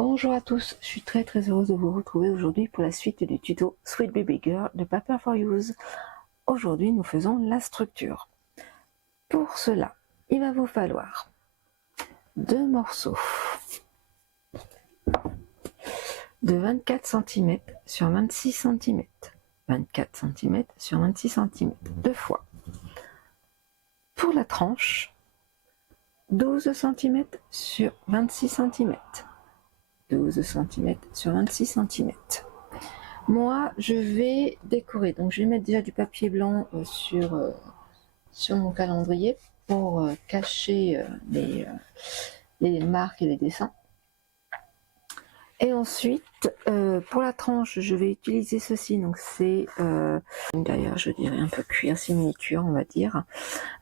Bonjour à tous, je suis très heureuse de vous retrouver aujourd'hui pour la suite du tuto Sweet Baby Girl de Paper for Use. Aujourd'hui nous faisons la structure. Pour cela, il va vous falloir 2 morceaux de 24 cm sur 26 cm, 24 cm sur 26 cm, deux fois. Pour la tranche, 12 cm sur 26 cm. 12 cm sur 26 cm. Moi, je vais décorer. Donc, je vais mettre déjà du papier blanc sur mon calendrier pour cacher les marques et les dessins. Et ensuite, pour la tranche, je vais utiliser ceci. Donc, c'est d'ailleurs, je dirais un peu cuir simili-cuir, on va dire,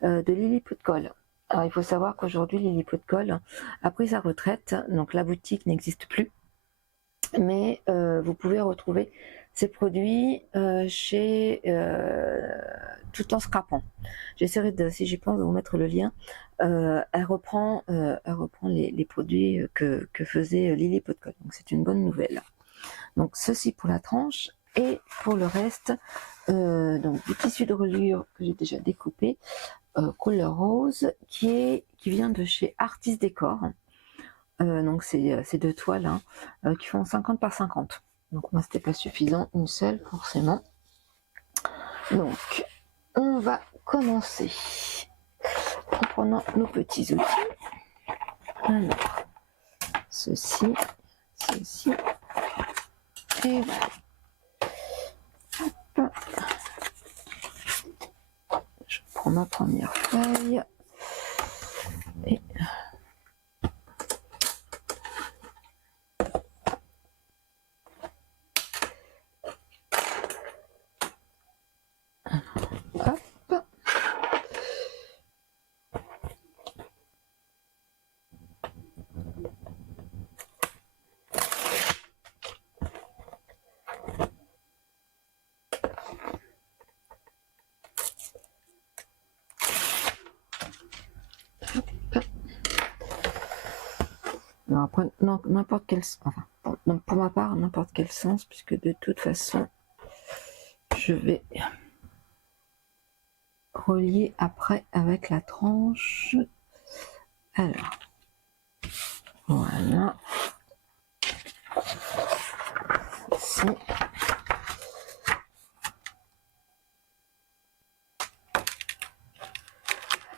de Lilliput Colle. Alors, il faut savoir qu'aujourd'hui, Lilliput Colle a pris sa retraite, donc la boutique n'existe plus. Mais vous pouvez retrouver ces produits tout en scrapant. J'essaierai de, si j'y pense, de vous mettre le lien. Elle reprend les produits que faisait Lilliput Colle. Donc c'est une bonne nouvelle. Donc ceci pour la tranche et pour le reste, donc du tissu de reliure que j'ai déjà découpé, couleur rose, qui vient de chez Artist Décor. Donc c'est deux toiles qui font 50 par 50. Donc moi c'était pas suffisant, une seule forcément. Donc on va commencer en prenant nos petits outils. Alors ceci, et voilà. Hop. Je prends ma première feuille et hop. Alors après, n'importe quel, enfin, pour ma part, n'importe quel sens, puisque de toute façon, je vais relier après avec la tranche. Alors, voilà. Ici.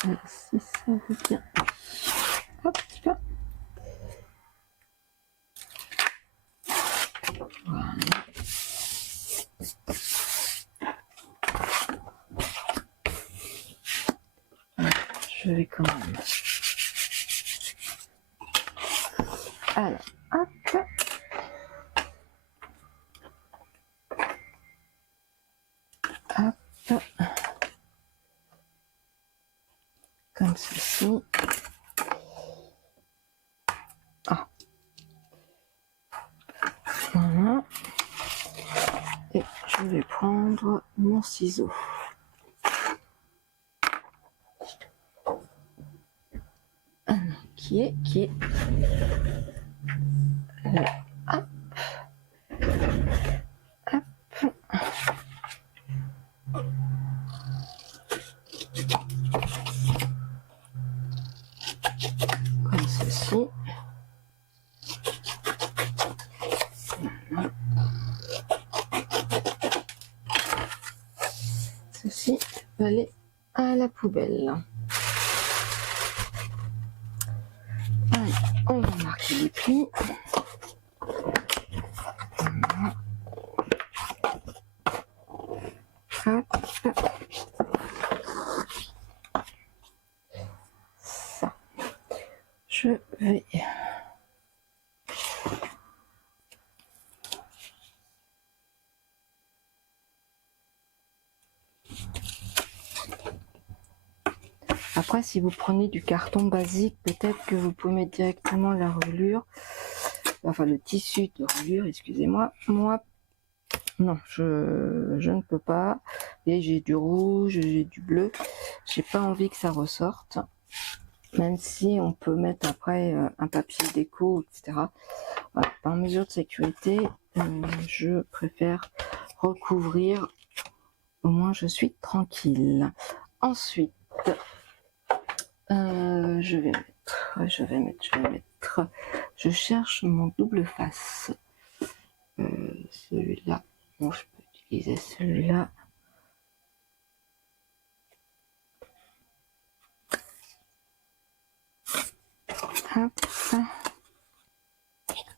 Alors, si ça veut bien. Hop. Voilà. Je vais quand même. Alors, hop. Hop. Comme ceci. Ah. Voilà. Et je vais prendre mon ciseau. Qui est là. Hop. Hop. Comme ceci. Ceci va aller à la poubelle. Allez, on va marquer les plis. Hop. Ça. Je vais après, si vous prenez du carton basique, peut-être que vous pouvez mettre directement la reliure, enfin le tissu de reliure, excusez-moi. Moi, non, je ne peux pas. Et j'ai du rouge, j'ai du bleu. J'ai pas envie que ça ressorte. Même si on peut mettre après un papier déco, etc. Par mesure de sécurité, je préfère recouvrir, au moins je suis tranquille. Ensuite, je cherche mon double face. Celui-là, bon, je peux utiliser celui-là. Hop,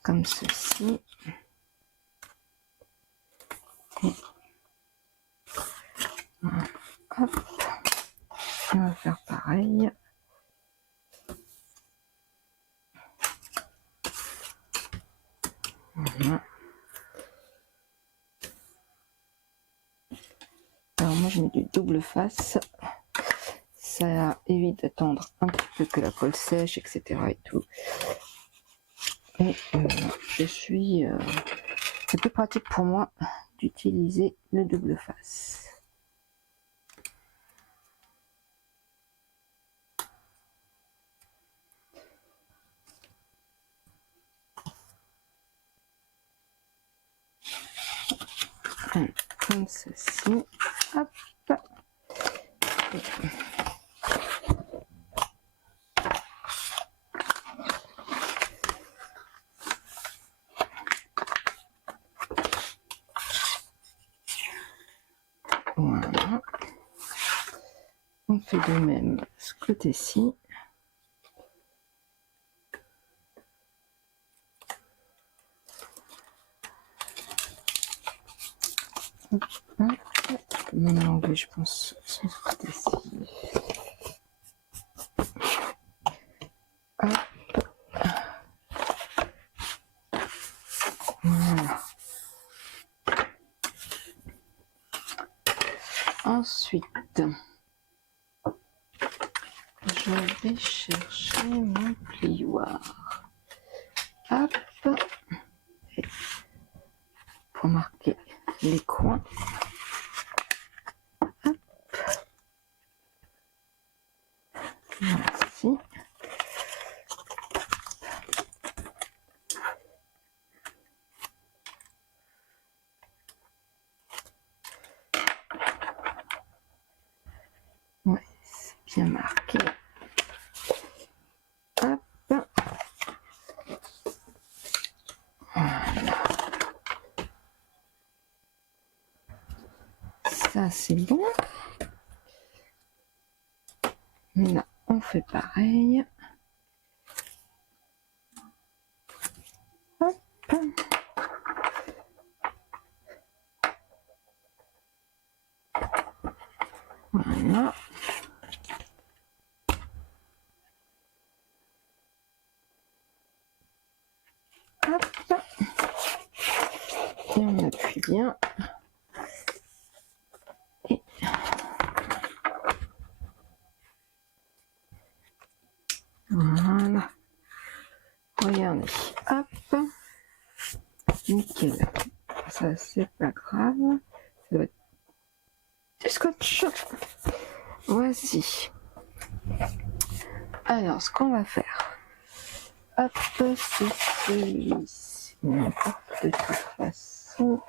comme ceci. Et hop, on va faire pareil. Voilà. Alors moi je mets du double face, ça évite d'attendre un petit peu que la colle sèche, etc. et tout. Et c'est plus pratique pour moi d'utiliser le double face. Comme ceci. Hop. Voilà. On fait de même ce côté-ci. Maintenant, je pense ce côté-ci. Hop. Voilà. Ensuite, je vais chercher mon plioir. Hop. Et pour marquer les coins. Hop. Voici. Ouais, c'est bien marqué. Hop. Voilà. Ça c'est bon. Là, on fait pareil. Hop. Voilà. Hop. Et on appuie bien. Et voilà. Regardez. Hop. Nickel. Ça, c'est pas grave. Ça doit être du scotch. Voici. Alors, ce qu'on va faire. Hop, c'est celui-ci. N'importe de toute façon.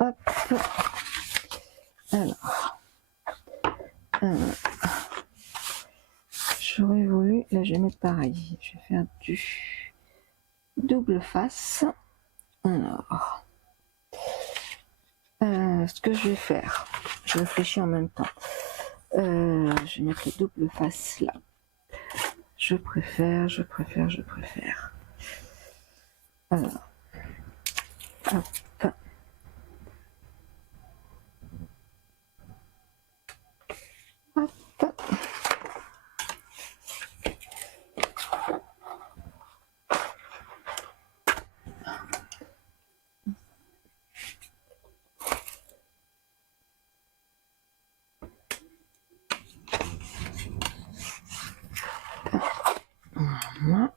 Hop. Alors. J'aurais voulu. Là, je vais mettre pareil. Je vais faire du double face. Alors. Ce que je vais faire. Je réfléchis en même temps. Je vais mettre le double face là. Je préfère. Alors, hop. Hop. Voilà.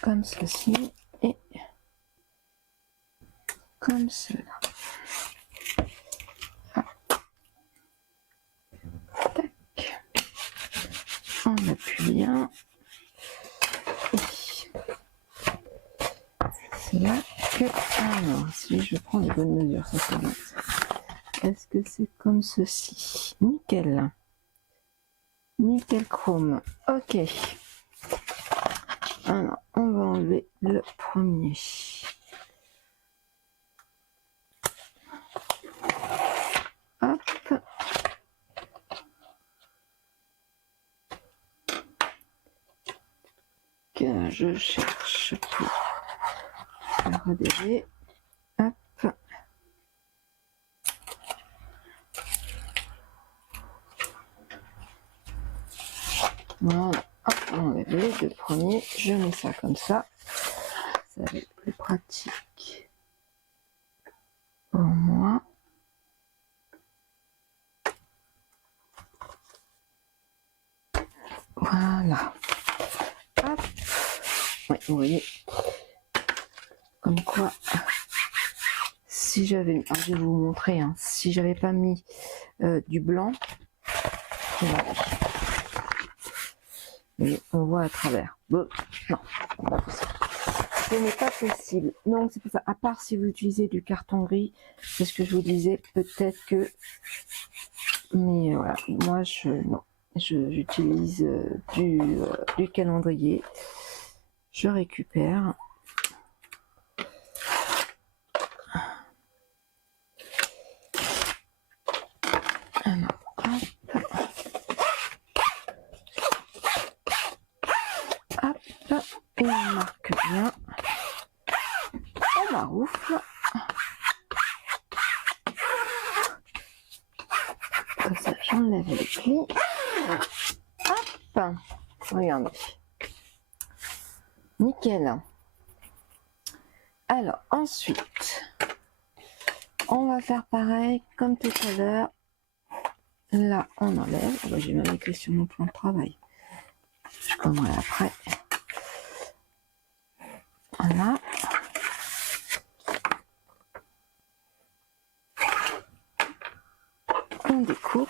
Comme ceci et comme cela. appuie bien. C'est là que... Alors, si je prends les bonnes mesures, ça c'est bien. Est-ce que c'est comme ceci? Nickel. Nickel chrome. Ok. Alors, on va enlever le premier. Hop. Que je cherche pour adhérer. Hop. Voilà. Hop, on enlève les deux premiers. Je mets ça comme ça. Ça va être plus pratique pour moi. Voilà. Hop. Ouais, vous voyez. Comme quoi, si j'avais mis, je vais vous montrer, hein, si j'avais pas mis du blanc, voilà. Et on voit à travers. Bon, non, pas possible. Ce n'est pas possible. Non, c'est pas ça. À part si vous utilisez du carton gris, c'est ce que je vous disais. Peut-être que, mais voilà, moi non, j'utilise du calendrier. Je récupère. Alors, hop. Hop. Et on marque bien. On maroufle. Comme ça, j'enlève les plis. Hop. Regardez. Nickel. Alors, ensuite, on va faire pareil comme tout à l'heure. Là, on enlève. Oh, j'ai même écrit sur mon plan de travail. Je commencerai après. Voilà. On découpe.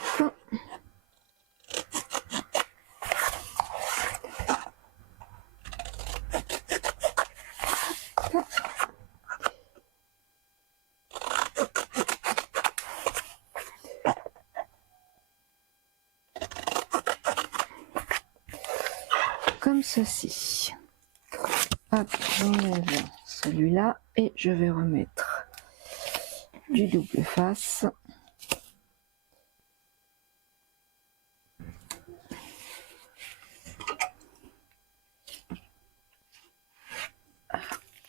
Comme ceci. Hop, j'enlève celui-là et je vais remettre du double face.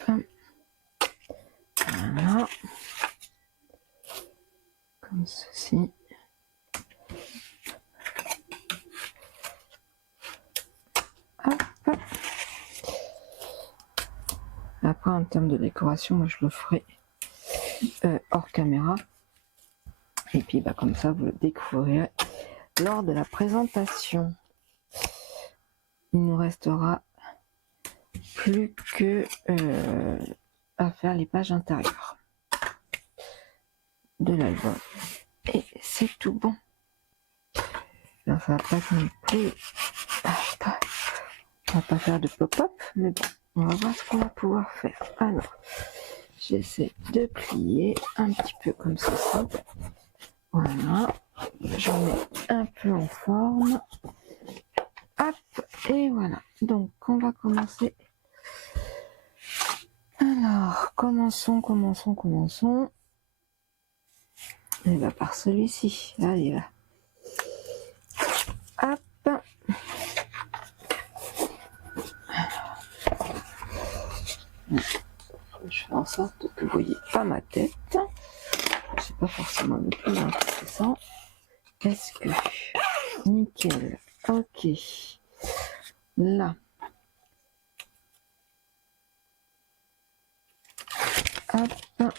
Hop. Voilà. Comme ceci. Hop. Après, en termes de décoration, moi je le ferai hors caméra. Et puis, bah, comme ça, vous le découvrirez lors de la présentation. Il nous restera plus que à faire les pages intérieures de l'album. Et c'est tout bon. Alors, ça va pas être non plus... On va pas faire de pop-up, mais bon, on va voir ce qu'on va pouvoir faire. Alors, j'essaie de plier un petit peu comme ceci. Voilà, je mets un peu en forme. Hop, et voilà. Donc, on va commencer. Alors, commençons. Et va par celui-ci. Allez, là. Hop. Je fais en sorte que vous voyez pas ma tête. C'est pas forcément le plus intéressant. Est-ce que... Nickel. Ok. Là. Hop.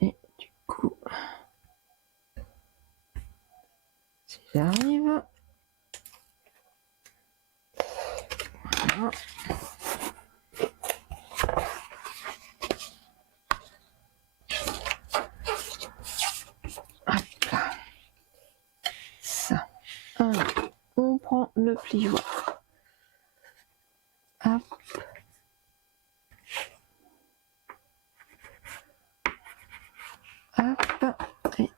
Et du coup... Si j'arrive... Voilà. Hop là. Ça. Alors, on prend le plioir. Hop. Hop. Et...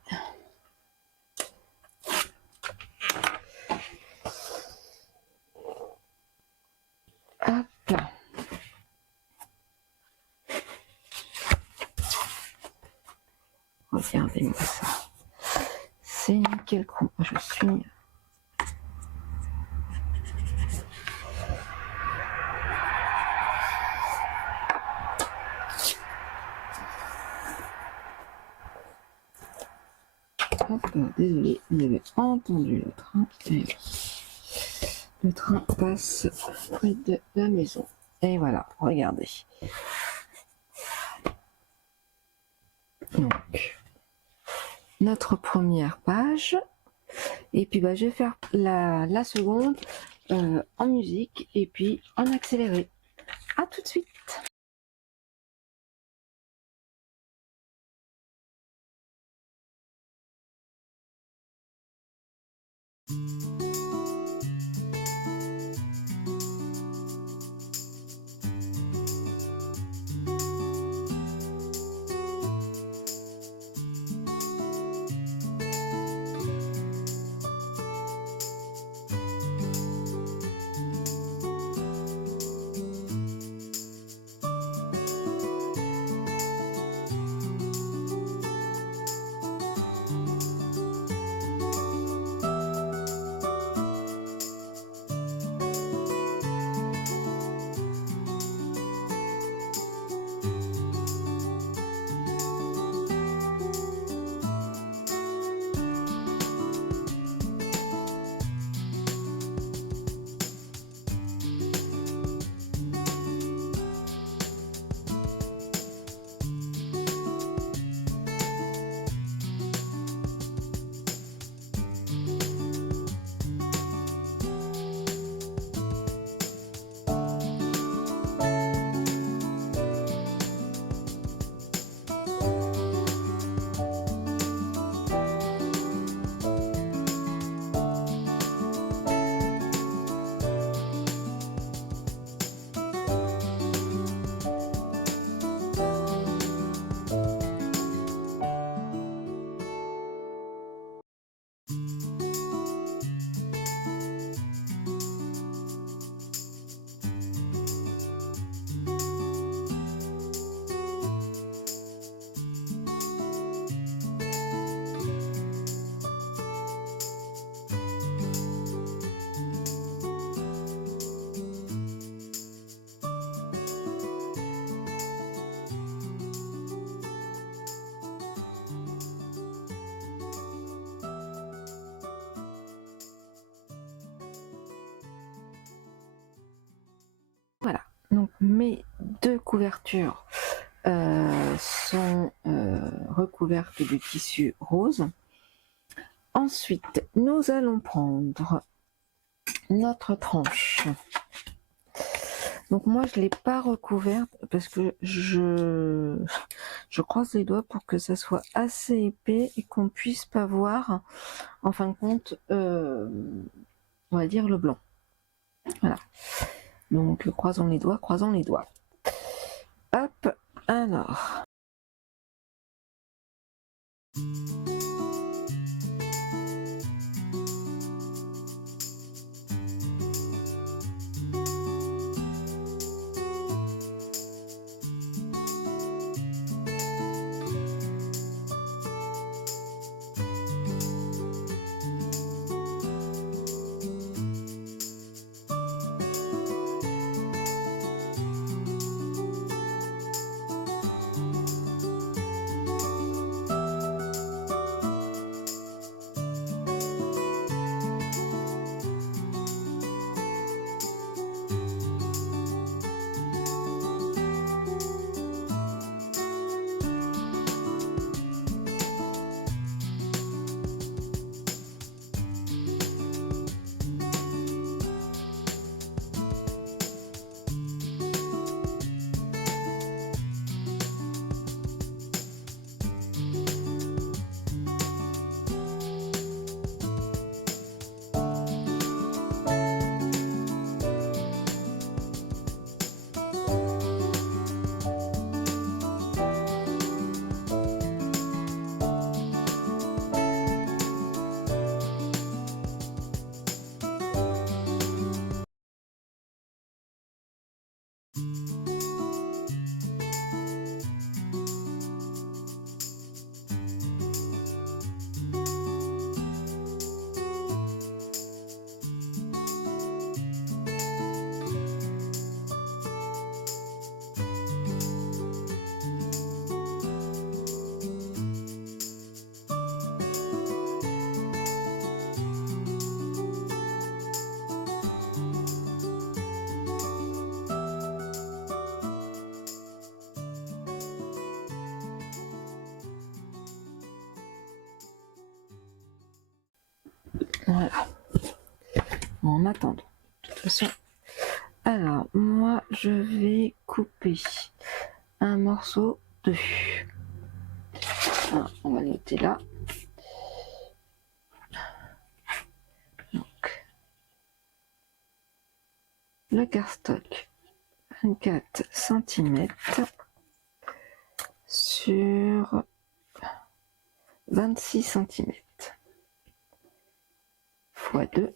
hop. Regardez-moi ça. C'est nickel chrome. Je suis... Hop, désolé, vous avez entendu le train. Et le train passe près de la maison. Et voilà, regardez. Donc, notre première page. Et puis, je vais faire la seconde en musique et puis en accéléré. À tout de suite. Voilà, donc mes deux couvertures sont recouvertes de tissu rose. Ensuite, nous allons prendre notre tranche. Donc moi, je ne l'ai pas recouverte parce que je croise les doigts pour que ça soit assez épais et qu'on puisse pas voir, en fin de compte, on va dire le blanc. Voilà. Donc, croisons les doigts, croisons les doigts. Hop, alors. Voilà. En attendant, de toute façon. Alors, moi, je vais couper un morceau de... Alors, on va noter là. Donc, le cardstock, 24 cm sur 26 cm fois 2.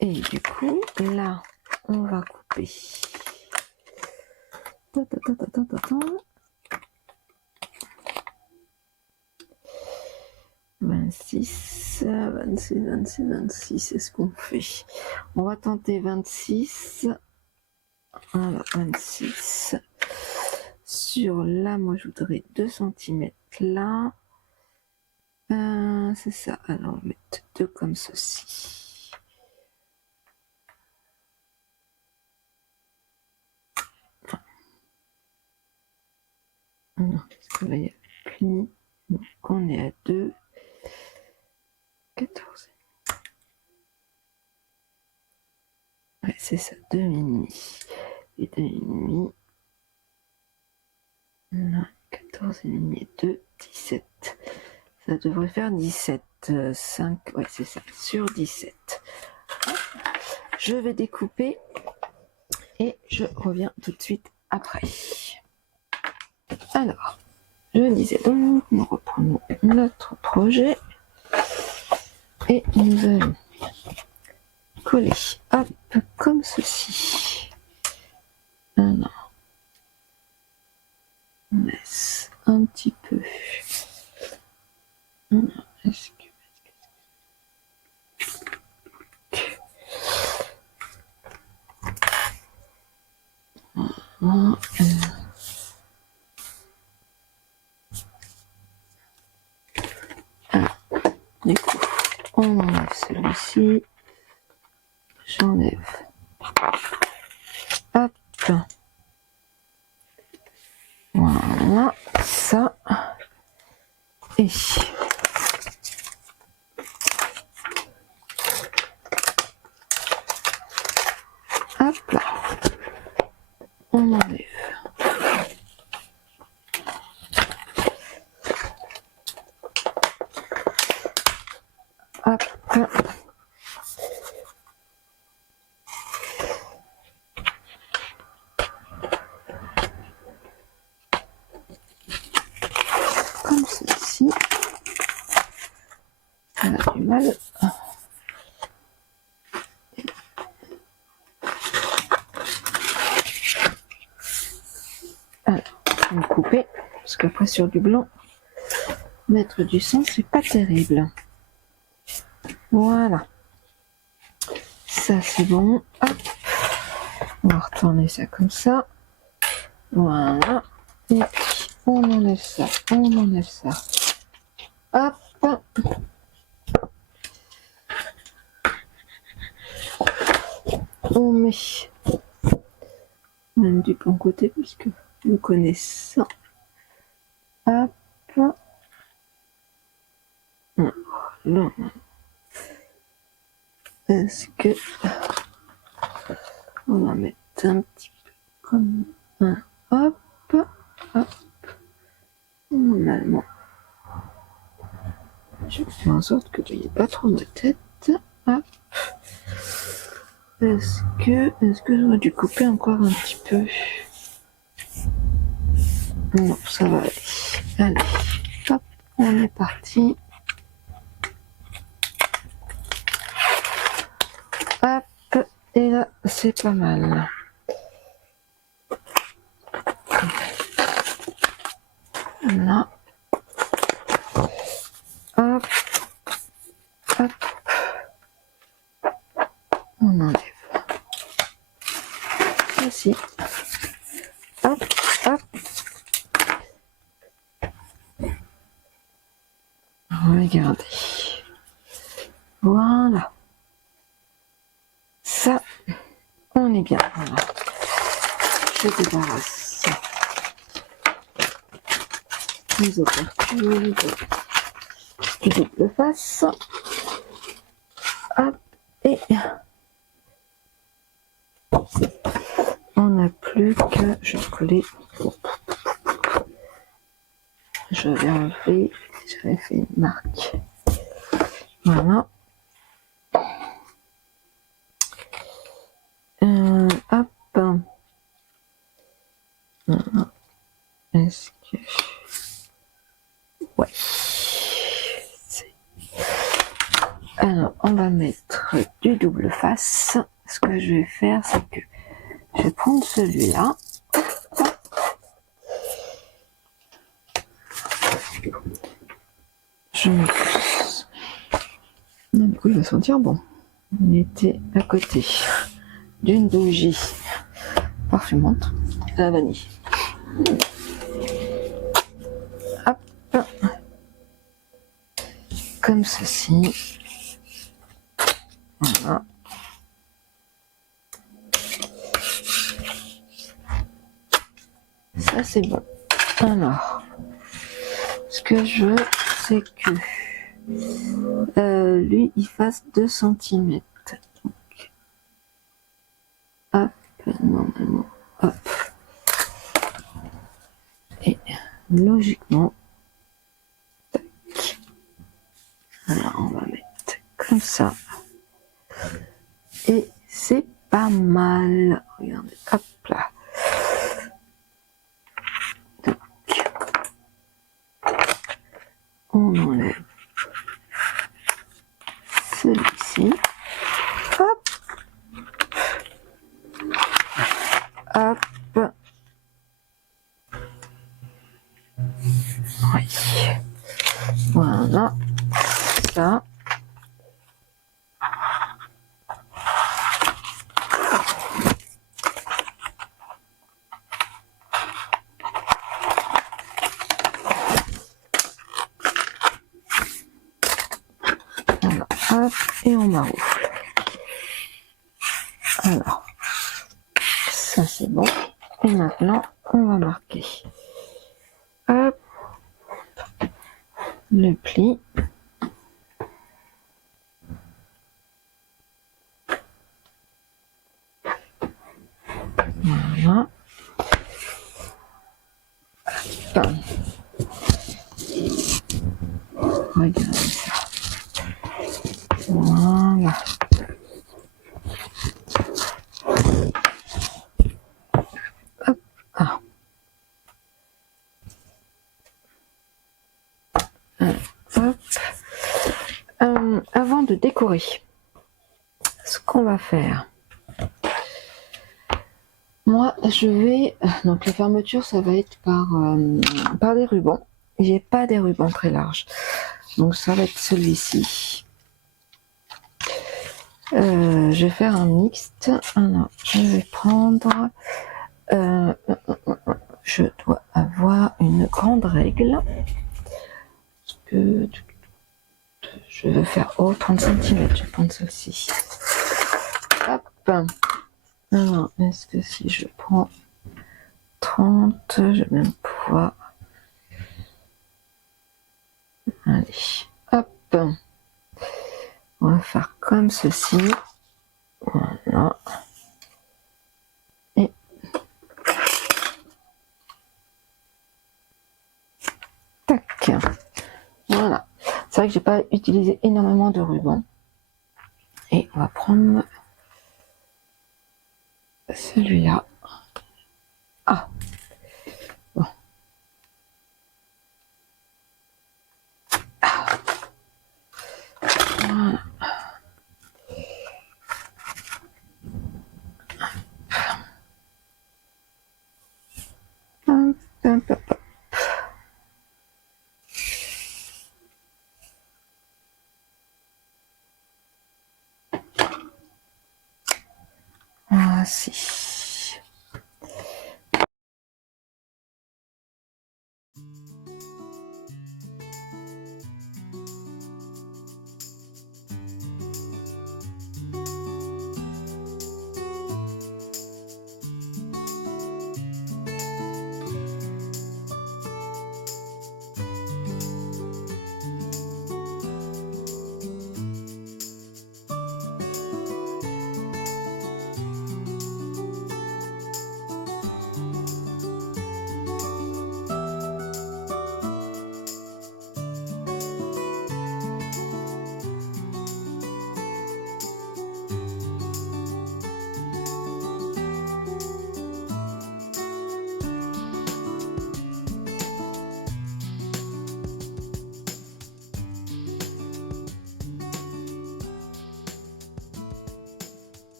Et du coup, là, on va couper. 26, 26, c'est ce qu'on fait. On va tenter 26. Voilà, 26. Sur là, moi je voudrais 2 cm là. C'est ça. Alors, on va mettre 2 comme ceci. Non, parce que là, il y a le pli. Donc, on est à 2. 14. Ouais, c'est ça, 2,5. Et 2,5. Là, 14,5 et 2, 17. Ça devrait faire 17. 5, ouais, c'est ça, sur 17. Je vais découper et je reviens tout de suite après. Alors, je disais donc, nous reprenons notre projet et nous allons coller, hop, comme ceci. Alors, on laisse un petit peu. Alors, est-ce que... Voilà. Alors, du coup, on enlève celui-ci. J'enlève. Hop. Voilà, ça. Et hop là. On enlève. Hop. Comme ceci. On a du mal. Alors, on va couper, parce qu'après sur du blanc, mettre du sang, c'est pas terrible. Voilà. Ça, c'est bon. Hop. On va retourner ça comme ça. Voilà. Et puis, on enlève ça. On enlève ça. Hop. On met même du bon côté, parce que vous connaissez ça. Hop. Là. Est-ce que on va mettre un petit peu comme un hop, hop. Normalement, je fais en sorte que vous n'ayez pas trop de tête. Hop. Est-ce que j'aurais dû couper encore un petit peu? Non, ça va aller. Allez, hop, on est parti. Hop, et là, c'est pas mal. Voilà. Hop. Hop. On enlève. Ici. Hop. Hop. Regardez. Voilà. Ça, on est bien. Voilà. Je débarrasse les opercules de double face. Hop. Et on n'a plus que je vais coller. Je vais enlever. J'avais fait une marque. Voilà. Hop. Voilà. Est-ce que... Ouais. Alors, on va mettre du double face. Ce que je vais faire, c'est que je vais prendre celui-là. Je me pousse. Du coup, il va sentir bon. On était à côté d'une bougie parfumante à la vanille. Hop. Comme ceci. Voilà. Ça, c'est bon. Alors, ce que je veux, c'est que lui, il fasse 2 cm. Donc, hop, normalement, hop. Et logiquement, tac. Alors, on va mettre comme ça. Et c'est pas mal. Regardez, hop là. Donc, on enlève celui-ci. Hop. Hop. Oui. Voilà. Ça. Voilà. Hop. Et on maroufle. Alors. Ça c'est bon. Et maintenant, on va marquer. Hop. Le pli. Voilà. Hop. Regardez ça. Voilà. Hop. Ah. Hop. Avant de décorer, ce qu'on va faire, moi je vais, donc la fermeture ça va être par des rubans. J'ai pas des rubans très larges, donc ça va être celui-ci. Je vais faire un mixte. Alors je vais prendre, je dois avoir une grande règle parce que je veux faire 30 cm. Je vais prendre celle-ci. Hop. Alors, est-ce que si je prends 30, je vais même pouvoir... Allez, hop. On va faire comme ceci. Voilà. Et... tac. Voilà. C'est vrai que j'ai pas utilisé énormément de ruban. Et on va prendre celui-là. Ah. Bon. Ah. Voilà. Hop, hop, hop. embrasser.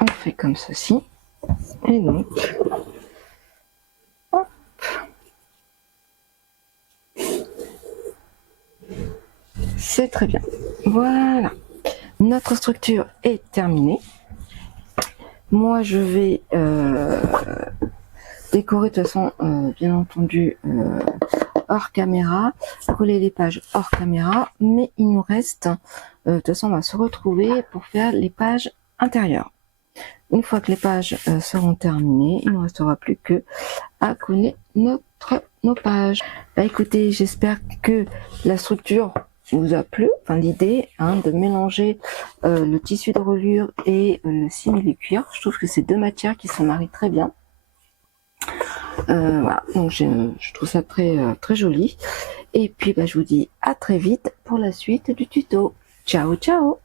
On fait comme ceci. Et donc, hop. C'est très bien. Voilà. Notre structure est terminée. Moi, je vais décorer de toute façon, bien entendu, hors caméra, coller les pages hors caméra, mais il nous reste, de toute façon, on va se retrouver pour faire les pages intérieures. Une fois que les pages seront terminées, il ne restera plus que à coller nos pages. Bah, écoutez, j'espère que la structure vous a plu. Enfin, l'idée de mélanger le tissu de reliure et le simili-cuir. Je trouve que c'est deux matières qui se marient très bien. Voilà, donc je trouve ça très joli. Et puis, bah, je vous dis à très vite pour la suite du tuto. Ciao, ciao!